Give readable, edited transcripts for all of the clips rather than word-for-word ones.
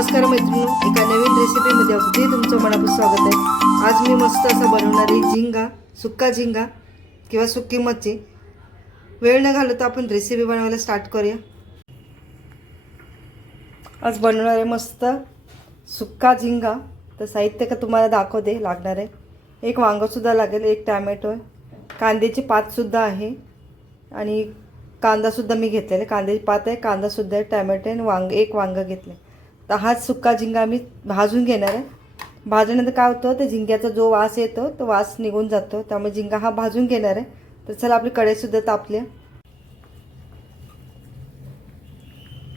नमस्कार मैत्रिणी, एका नवीन रेसिपीमध्ये अगदी तुमचं मनापासून स्वागत आहे। आज मी मस्त असा बनवणार आहे झिंगा, सुक्का झिंगा किंवा सुक्की मच्छी। वेळ न घालवता आपण रेसिपी बनवायला स्टार्ट करूया। आज बनवणार आहे मस्त सुक्का झिंगा। तर साहित्य का तुम्हाला दाखवते लागणार आहे। एक वांगसुद्धा लागेल, एक टॅमॅटो, कांद्याची पातसुद्धा आहे आणि कांदासुद्धा मी घेतलेला। कांद्याची पात आहे, कांदासुद्धा आहे, टॅमॅटो आणि वांग, एक वांग घेतले। तर हा सुक्का झिंगा मी भाजून घेणार आहे। भाजल्यानंतर काय होतं, ते झिंग्याचा जो वास येतो तो वास निघून जातो, त्यामुळे झिंगा हा भाजून घेणार आहे। तर चला आपली कढईसुद्धा तापली,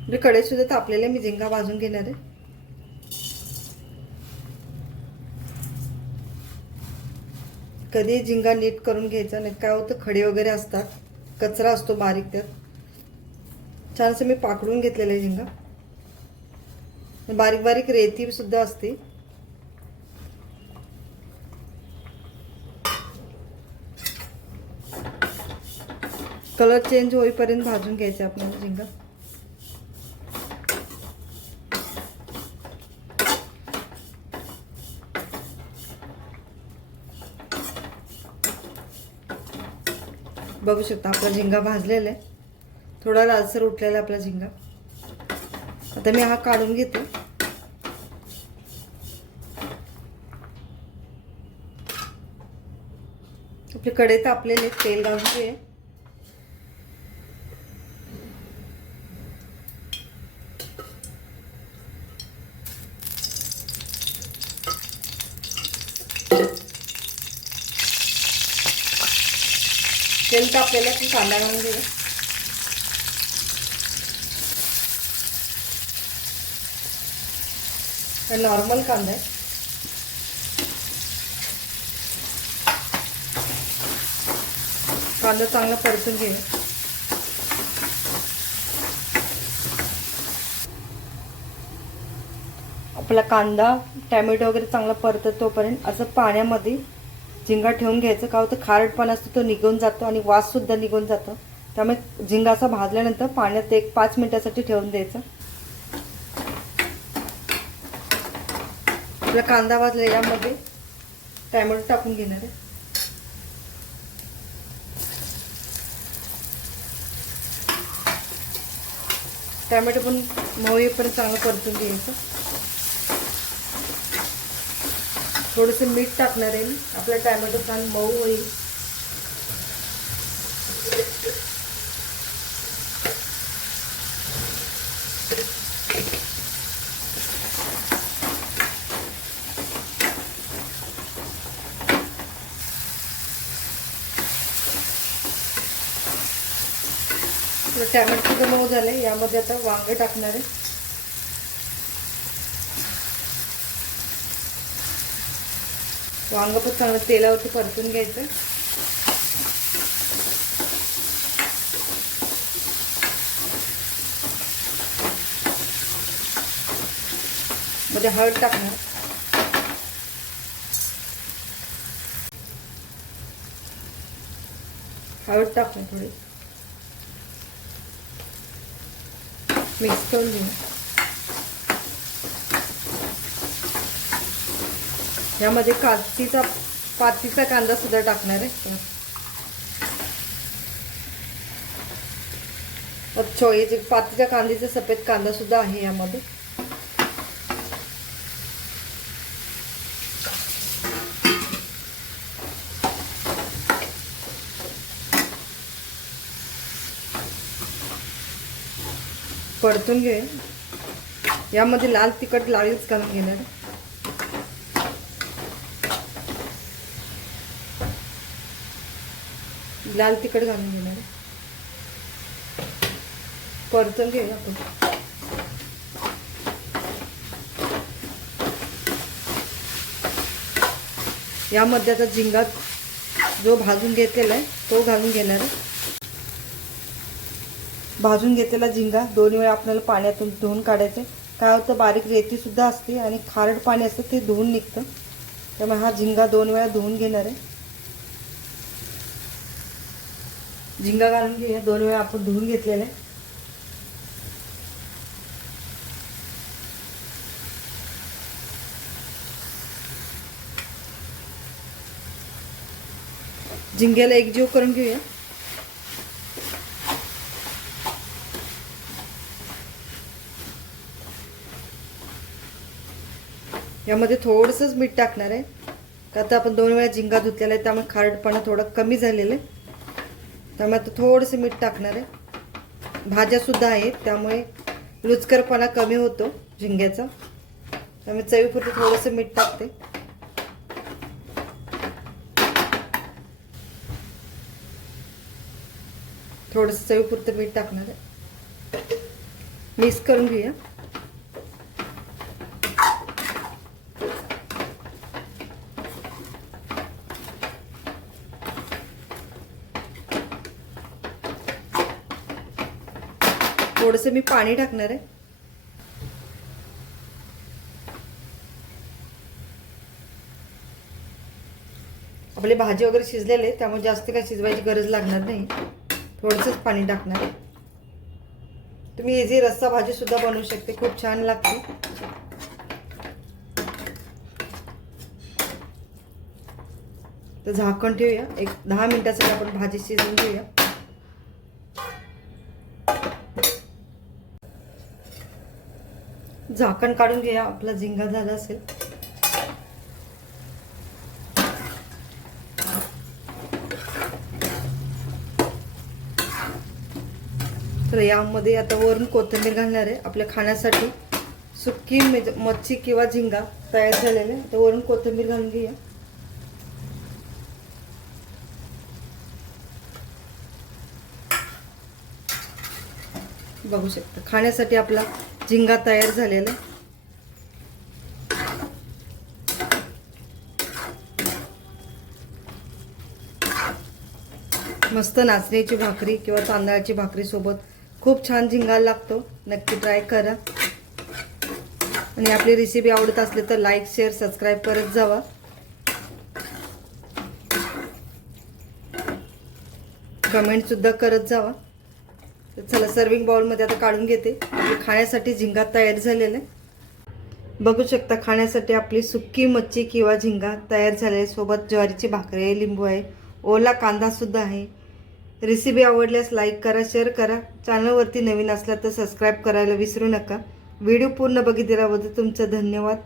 आपली कढईसुद्धा तापलेली आहे। मी झिंगा भाजून घेणार आहे। कधी झिंगा नीट करून घ्यायचा, नाही काय होतं खडे वगैरे असतात, कचरा असतो बारीक, त्यात छान असं मी पाकडून घेतलेलं आहे झिंगा। बारीक बारीक रेती सुद्धा असते। कलर चेंज होईपर्यंत भाजून घ्यायचा आपल्याला झिंगा। बघू शकता आपला झिंगा भाजलेला आहे, थोडा लालसर उठलेला आपला झिंगा। आता मी हा काढून घेते। आपली कढई तापलेले, तेल घालून घे। तेल तापलेलं की कांदा घालून घे। नॉर्मल कांदा आहे। कांदा चांगला परतून घे। आपला कांदा टॅमॅटो वगैरे चांगला परततो तोपर्यंत असं पाण्यामध्ये झिंगा ठेवून घ्यायचं। का होतं खारटपणा असतो तो निघून जातो आणि वास सुद्धा निघून जातो। त्यामुळे झिंगा असा भाजल्यानंतर पाण्यात 1-5 मिनिटासाठी ठेवून द्यायचं। आपला कांदा भाजला, यामध्ये टॅमॅटो टाकून घेणार आहे। टॅमॅटो पण मऊ येईपर्यंत चांगलं परतून घ्यायचं। थोडंसं मीठ टाकणार आहे मी, आपला टॅमॅटो छान मऊ होईल। टॅमॅटो सुद्धा मऊ झाले, यामध्ये आता वांगे टाकणार आहे। वांग पण चांगलं तेलावरती परतून घ्यायचं। मध्ये हळद टाकणार, हळद टाकणार, थोडी मिक्स करून घेऊ। यामध्ये पातीचा कांदा सुद्धा टाकणार आहे। पातीच्या कांद्याचा सफेद कांदा सुद्धा आहे यामध्ये। परतून घे। यामध्ये लाल तिखट लागलीच घालून घेणार आहे। लाल तिखट घालून घेणार आहे, परतून घे आपण। यामध्ये आता झिंगा जो भाजून घेतलेला आहे तो घालून घेणार आहे। भाजून घेतलेला झिंगा 2 वेळा आपल्याला पाण्यातून धुवून काढायचे। काय होतं, बारीक रेती सुद्धा असते आणि खारट पाणी असतं ते धुवून निघतं। त्यामुळे हा झिंगा 2 वेळा धुवून घेणार आहे। झिंगा घालून घेऊया, 2 वेळा आपण धुवून घेतलेला आहे। झिंग्याला एकजीव करून घेऊया. यामध्ये थोडंसंच मीठ टाकणार आहे, का आता आपण 2 वेळा झिंगा धुतलेला आहे त्यामुळे खारटपणा थोडा कमी झालेला आहे. त्यामुळे आता थोडंसं मीठ टाकणार आहे. भाज्यासुद्धा आहेत त्यामुळे रुचकरपणा कमी होतो झिंग्याचा. त्यामुळे चवीपुरतं थोडंसं मीठ टाकते. थोडंसं चवीपुरतं मीठ टाकणार आहे. मिक्स करून घेऊया. थोडंसं मी पाणी टाकणार आहे. आपली भाजी वगैरे शिजलेली आहे त्यामुळे जास्त काही शिजवायची गरज लागणार नाही. थोडंसंच पाणी टाकणार आहे. तुम्ही इझी रस्सा भाजी सुद्धा बनवू शकते, खूप छान लागते. तर झाकण ठेवूया. एक 10 मिनिटासाठी आपण भाजी शिजवून घेऊया. झाकण काढून घ्या. आपला झिंगा झाला असेल. तर यामध्ये आता वरून कोथिंबीर घालणार आहे. आपल्या खाण्यासाठी सुकी मच्छी किंवा झिंगा तयार झालेले. आता वरून कोथिंबीर घालून घेऊया. बघू शकता खाण्यासाठी आपला झिंगा तयार झालेला आहे. मस्त नाचण्याची भाकरी किंवा तांदळाची भाकरी सोबत खूप छान झिंगा लागतो. नक्की ट्राय करा. आणि आपली रेसिपी आवडत असली तर लाईक शेअर सबस्क्राईब करत जावा. कमेंट सुद्धा करत जावा. तर चला सर्विंग बाउलमध्ये आता काढून घेते. आपली खाण्यासाठी झिंगा तयार झालेला आहे. बघू शकता खाण्यासाठी आपली सुक्की मच्छी किंवा झिंगा तयार झाले आहे. सोबत ज्वारीची भाकरी आहे, लिंबू आहे, ओला कांदा सुद्धा आहे. रेसिपी आवडल्यास लाईक करा, शेअर करा. चॅनलवरती नवीन असला तर सबस्क्राईब करायला विसरू नका. व्हिडिओ पूर्ण बघितल्याबद्दल तुमचं धन्यवाद.